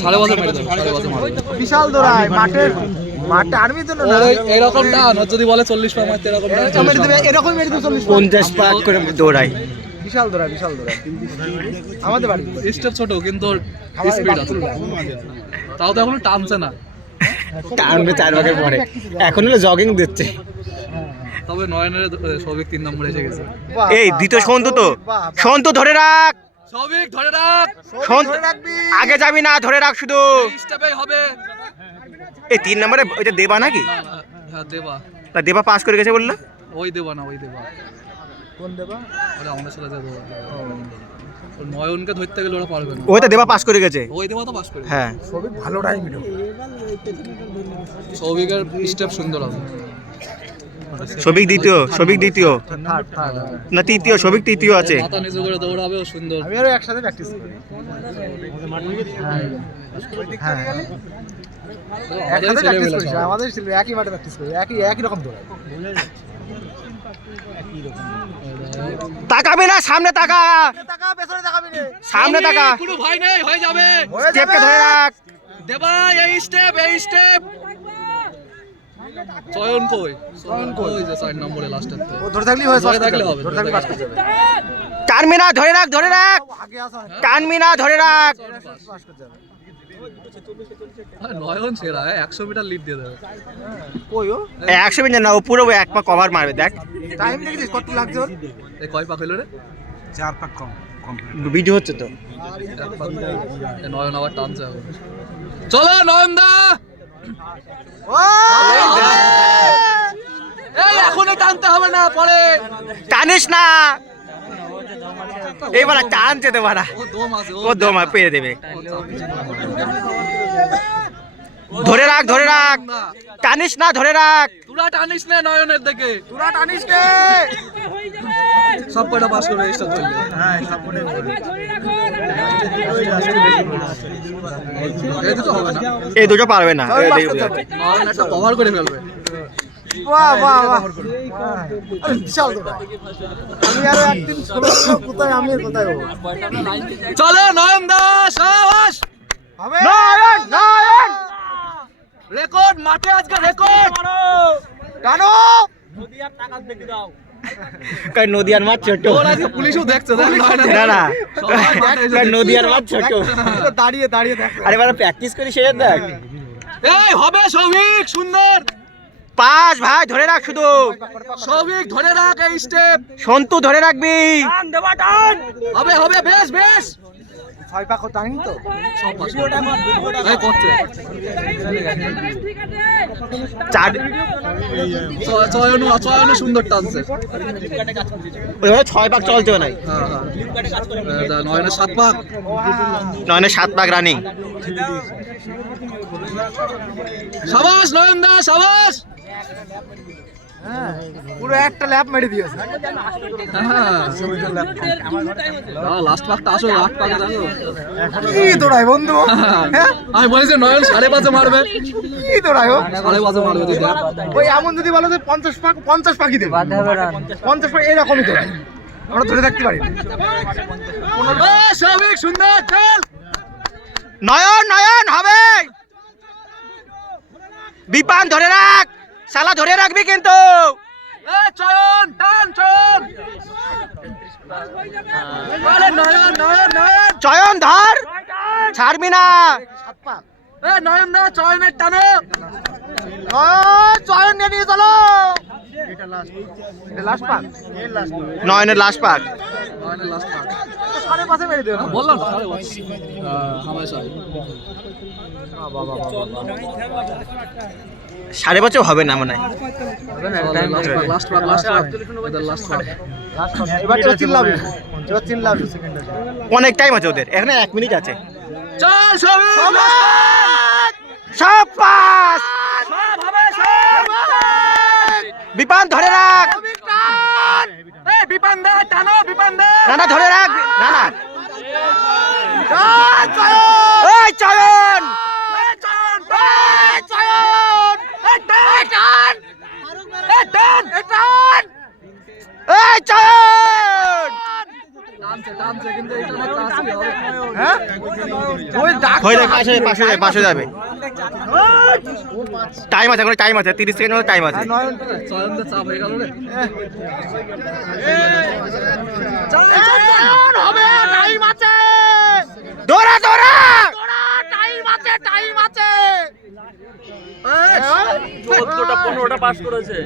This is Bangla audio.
সাড়ে বছর বিশাল দৌড়ায় মাঠের মাঠে আর্মি তো না? এরকম টান যদি বলে চল্লিশ পা মারতে এরকম মেরে দেবে এরকম মেরে দেবে চল্লিশ পঞ্চাশ পাক করে দৌড়াই বিশাল দৌড়ায় বিশাল দৌড়ায় আমাদের বাড়ি স্টেপ ছোট কিন্তু স্পিড আছে। তাও তো এখনও টানছে না। টানবে চার ভাগের পরে এখন হলো জগিং দিচ্ছে। তবে নয়নের সবিক তিন নম্বরে এসে গেছে। এই দ্বিতীয় সন্তু তো। বাহ। ধরে রাখ। সবিক ধরে রাখ। সন্ত আগে যাবি না ধরে রাখ শুধু। স্টেপেই হবে। এই তিন নম্বরে ওইটা দেবা নাকি? না, হ্যাঁ দেবা। তা দেবা পাস করে গেছে বলল? ওই দেবা না ওই দেবা। কোন দেবা? ওরা আমাদের সাথে দেবা নয়নকে ধরতে গেলে ওরা পারবে না। ওইটা দেবা পাস করে গেছে। ওই দেবা তো পাস করে হ্যাঁ। সবই ভালো টাইম সৌভিকের স্টেপ সুন্দর হবে। সবিক দ্বিতীয় সবিক দ্বিতীয়। না তৃতীয় সবিক তৃতীয় আছে। মাথা নিচু করে দৌড়াবে ও সুন্দর আমি আরও একসাথে প্র্যাকটিস করি। হ্যাঁ। হ্যাঁ আমাদের একসাথে প্র্যাকটিস করি আমাদের ছিল একই মাঠে প্র্যাকটিস করি একই একই রকম দৌড়ায়। তাকাবি না সামনে তাকা। সামনে তাকা। কোনো ভয় নেই হয়ে যাবে। স্টেপকে ধরে রাখ। দেবা এই স্টেপ এই স্টেপ চয়ন কই? চয়ন কই? যে চার নম্বরে লাস্টের ও ধরে থাকলেই হয় ধরে থাকলে হবে, ধরে থাকলে পাস থাকলে করতে যাবে টানবি না ধরে রাখ ধরে রাখ। আগে টানবি না ধরে রাখ। পাস করতে যাবে নয়ন সেরা একশো মিটার লিড দিয়ে দেবে। কই ও? একশো মিনিট না ও পুরো এক পা কভার মারবে দেখ। টাইম দেখেছিস কত লাগছে ওর? কয় পাক হইল রে? চার পাক কম ভিডিও হচ্ছে তো। নয়ন আবার টানছে চলো নয়ন দা! এখনই টানতে হবে না পরে। টানিস না। এবার টানছে তো বাড়া ও দম আছে ও দমা পেয়ে দেবে। ধরে রাখ ধরে রাখ। টানিস না ধরে রাখ। তোরা টানিস না নয়নের দিকে। তোরা টানিস নে সব পাস করবে হ্যাঁ সব এই দুটো হবে না? এই দুটো পারবে না একটা কভার করে ফেলবে। বাহ বাহ বাহ। আরে বিশাল দৌড়া আমি আরও একদিন ষোলো ষোলো কোথায় আমি আর কোথায় ও চলো নয়ন দা সাবাস হবে? নয়ন নয়ন! রেকর্ড মাঠে আজকে রেকর্ড টানো কই নদিয়ার মাছ ছোট। পুলিশও দেখছে দাঁড়া না না। কই নদিয়ার মাছ ছোট। দাঁড়িয়ে দাঁড়িয়ে দেখ আরে বারা প্র্যাকটিস করি সেটা দেখ। এই হবে সৌভিক সুন্দর। পাস ভাই ধরে রাখ শুধু। সৌভিক ধরে রাখ এই স্টেপ সন্তু ধরে রাখবি। হবে হবে বেশ বেশ। ছয় পাক টানি তো সুন্দর টানছে। ওইভাবে ছয় পাক চলছে নাই। হ্যাঁ হ্যাঁ। সাত পাক। নয়নে সাত পাক রানিং। সাবাস নয়ন দা সাবাস। হ্যাঁ পুরো একটা ল্যাপ মেরে দিয়েছে। হ্যাঁ। লাস্ট পাকটা আসো আট পাকে কি দৌড়ায় বন্ধু? হ্যাঁ? আমি বলেছি নয়ন সাড়ে পাঁচে মারবে। কি দৌড়ায় ও সাড়ে পাঁচে মারবে ওই এমন যদি বলো যে পঞ্চাশ পাক পঞ্চাশ পাখি দেবে। পঞ্চাশ পাক এরকমই দৌড়ায় আমরা ধরে থাকতে পারি সৌভিক সুন্দর চল। নয়ন নয়ন হবে। বিপান ধরে রাখ। শালা ধরে রাখবি কিন্তু। এ চয়ন টান চয়ন। চয়ন ধর। ছাড়বি না। এ নয়ন দা চয়নের টানো। চয়ন নিয়ে চলো। এটা লাস্ট এটা লাস্ট পাক এর লাস্ট নয়নের লাস্ট পাক নয়নের লাস্ট পাক সাড়ে পাঁচে মেরে দেবে বললাম সাড়ে পাঁচ। হামেশা সাড়ে। বছর হবে না মনে হয়। লাস্ট পাক লাস্ট পাক লাস্ট পাক এবার তো চিল্লাবি এবার চিল্লাবি অনেক টাইম আছে ওদের। এখানে এক মিনিট আছে। চল পাস সব বিপান ধরে রাখ। এ বিপান দা টানো বিপান দা। না না ধরে রাখ। না না এই চয়ন! ওই চয়ন। হ্যাঁ? ওই পাশে পাশে যাবে পাশে যাবে। টাইম আছে এখন টাইম আছে তিরিশ সেকেন্ড টাইম আছে। চোদ্দটা পনেরোটা পাস করেছে।